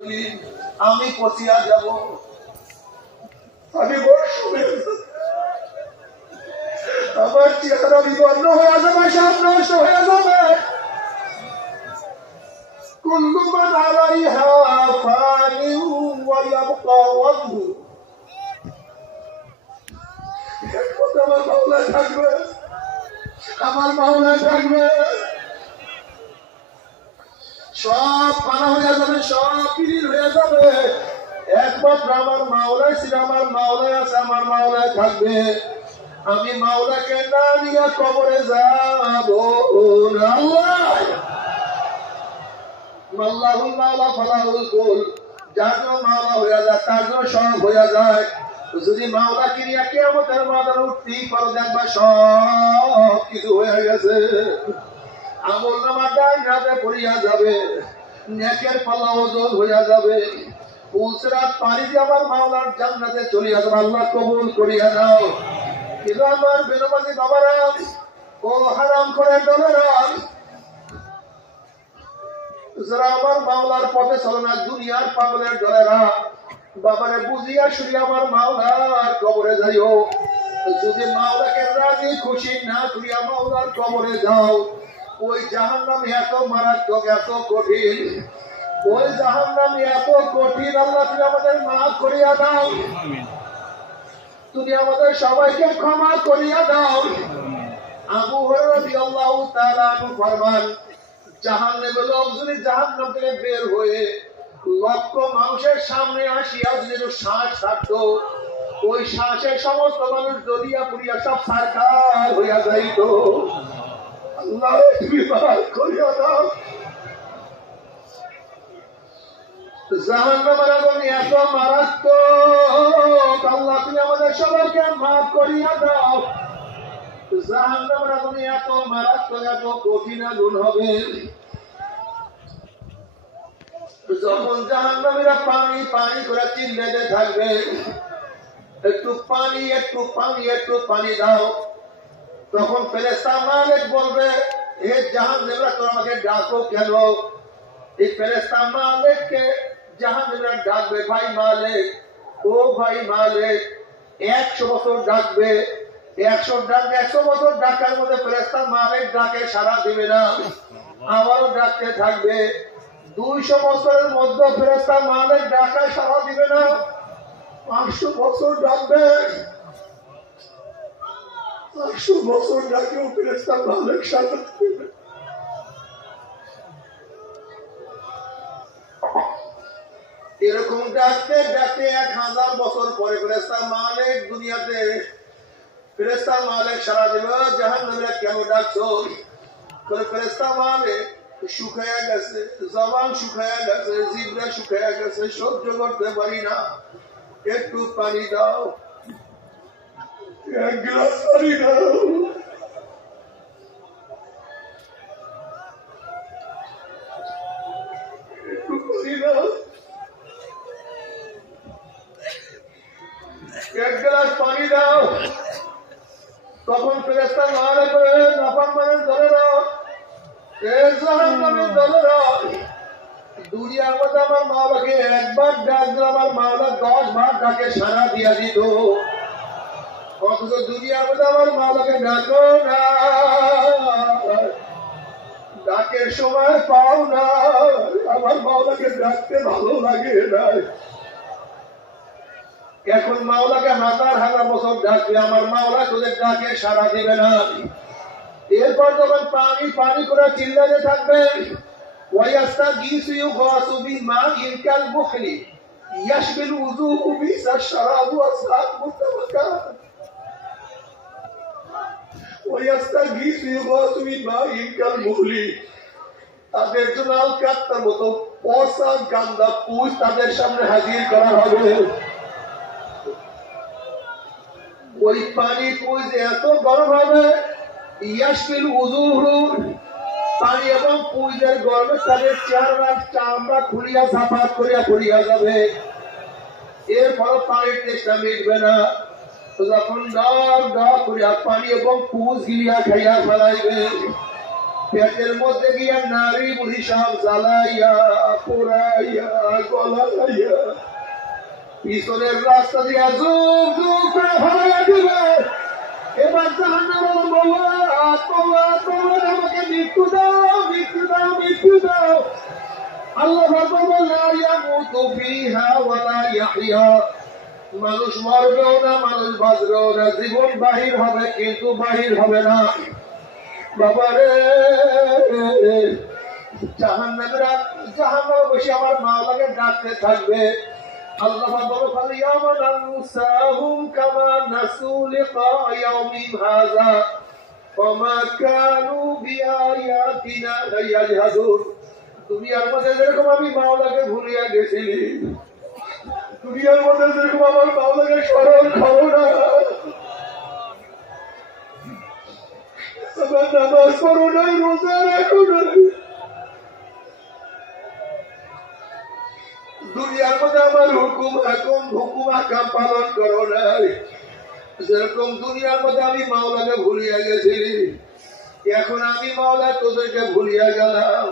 আমি পচিয়া যাব, আমি বর্ষ আমার চেহারা বিবর্ণ হয়ে যাবে, সব নষ্ট হয়ে যাবে। কুল্লু মান আলাইহা ফানিউ ওয়া ইয়াবকা ওয়াজহু। আমার মাওলা থাকবে, আমার মাওলা থাকবে, সব ফানা হয়ে যাবে, সব বিলীন হয়ে যাবে। একমাত্র আমার মাওলাই ছিল, আমার মাওলাই আছে, আমার মাওলাই থাকবে। আমি মাওলাকে না নিয়ে কবরে যাব না। আল্লাহুল মাওলা ফালাহুল কুল। যার জন্য মাওলা হয়ে যায় তার জন্য সব হয়ে যায়। যদি মাওলাকে নিয়ে কিয়ামতের ময়দানে উঠতেই পারো, দেখবা সব কিছু হয়ে গেছে। আমল নামা ডাইন হাতে পড়িয়া যাবে, নেকের পাল্লা ওজন হইয়া যাবে। পুলসিরাত পাড়ি দিয়ে আমার মাওলার জান্নাতে চলিয়া যাবে। আল্লাহ কবুল করিয়া দাও। কিন্তু আমার বেনমাজি বাবারা ও হারাম করে দলেরা, যারা আমার মাওলার পথে চলে না, দুনিয়ার পাগলের দলেরা, বাবারে বুঝিয়া শুনিয়া আমার মাওলার কবরে যাইও। যদি মাওলাকে রাজি খুশি না করিয়া মাওলার কবরে যাও, ওই জাহান্নাম এত মারাত্মক, এত কঠিন, ওই জাহান্নাম এত কঠিন। আল্লাহ তুমি আমাদের মাফ করিয়া দাও, তুমি আমাদের সবাইকে ক্ষমা করিয়া দাও। আবু হুরায়রা রাদিয়াল্লাহু তাআলা আনহু ফরমান, জাহান্নামের লোক যদি জাহান্নাম থেকে বের হয়ে লক্ষ মানুষের সামনে আসিয়া যদি শ্বাস ছাড়তো, ওই শ্বাসের সমস্ত মানুষ দলিয়া পুড়িয়া সব সারকার হইয়া যাইত। আল্লাহ তুমি মাফ করিয়া দাও। জাহান্নামের আগুন এত মারাত্মক, আল্লাহ তুমি আমাদের সবাইকে মাফ করিয়া দাও। জাহান্নামের আগুন এত মারাত্মক, এত কঠিন আগুন হবে, যখন জাহান্নামীরা পানি পানি করে চিল্লাতে থাকবে, একটু পানি, একটু পানি, একটু পানি দাও। তখন ফেরেশতা মালিক বলবে, হে জাহান্নামীরা তোমরা আমাকে ডাকো কেন? এই ফেরেশতা মালিককে জাহান্নামীরা ডাকবে, ভাই মালিক, ও ভাই মালিক। 100 বছর ডাকবে, 100 বছর ডাকার মধ্যে ফেরেশতা মালিক ডাকে সাড়া দিবে না, আবারও ডাকতে থাকবে। 200 বছরের মধ্যে ফেরেশতা মালিক ডাকা সাড়া দিবে না, 500 বছর ডাকবে, 500 বছর ডাকেও ফেরেশতা মালিক সাড়া দিবে। এরকম ডাকতে ডাকতে 1000 বছর পরে ফেরেশতা মালিক দুনিয়াতে, ফেরেশতা মালিক সাড়া দিবে, জাহান্নামীরা কেন ডাকছো? ফেরেশতা মালিক শুকায়া গেছে, জবান শুকায়া গেছে, জিহ্বা শুকায়া গেছে, সহ্য করতে পারি না, একটু পানি দাও, এক গ্লাস পানি দাও। একটু পানি দাও, এক গ্লাস পানি দাও। তখন ফেরেশতা মালিক নাফরমানের দলেরা, দুনিয়ার মধ্যে আমার মাওলাকে একবার ডাক দিল, আমার মাওলা 10 বার ডাকে সাড়া দিয়া দিত। অথচ দুনিয়ার মধ্যে আমার মাওলাকে ডাকো না, ডাকের সময় পাও না, আমার মাওলাকে ডাকতে ভালো লাগে না। এখন মাওলাকে 1000 বছর ডাকবে, আমার মাওলা তোদের ডাকে সাড়া দিবে না। এরপর যখন পানি পানি করে চিল্লাতে থাকবে, ওয়ায়াস্তাগীসু ইউগাসু বিমাইন কালমুহলি ইয়াশবিল উযুহু বিসাশ শারাবু আসলাক মুতাওয়াক্কা। ওয়ায়াস্তাগীসু ইউগাসু বিমাইন কালমুহলি, তাদের জন্য আলকাত্তার মতো পচা গান্দা পুষ তাদের সামনে হাজির করা হবে। ওই পানি পুষ এত গরম হবে, ইয়াশবিল উযুহু, পানি এবং পুইদের গরমে তাদের চেহারার চামড়া খুলিয়া সাফাত করিয়া পড়িয়া যাবে। এরপর পানির তেষ্টা মিটবে না, যখন ডক ডক করিয়া পানি এবং পুষ গিলিয়া খাইয়া ফেলাইবে, পেটের মধ্যে গিয়া নারী বুড়ি সব জ্বালাইয়া পোড়াইয়া গলাইয়া পিছনের রাস্তা দিয়া জুম জুম করে ভরাইয়া দিবে। এবার জাহান্নামের বলবে আমাকে মৃত্যু দাও, মৃত্যু দাও, মৃত্যু দাও। আল্লাহ বলবেন লা ইয়ামুতু ফিহা ওয়া লা ইয়াহইয়া, মানুষ মরবেও না, মানুষ বাঁচবেও না, জীবন বাহির হবে কিন্তু বাহির হবে না। বাবারে জাহান্নামীরা জাহান্নামে বসে আমার মাওলাকে ডাকতে থাকবে। আল্লাহ বলে ইয়াওমা নানসাহুম কামা নাসু লিকা ইয়াউমিন হাযা ওয়া মা কানু বিআয়াতিনা ইয়াজহাদুন। দুনিয়ার মধ্যে যেরকম আমি মাওলাকে ভুলিয়া গেছিলি, দুনিয়ার মধ্যে যেরকম আমার মাওলাকে স্মরণ করো না, নামাজ পড়ো নাই, রোজা রাখো নাই, দুনিয়ার মধ্যে আমার হুকুম আকাম পালন করো নাই, যেরকম দুনিয়ার মধ্যে আমি মাওলাকে ভুলিয়া গেছিলি, এখন আমি মাওলা তোদেরকে ভুলিয়া গেলাম।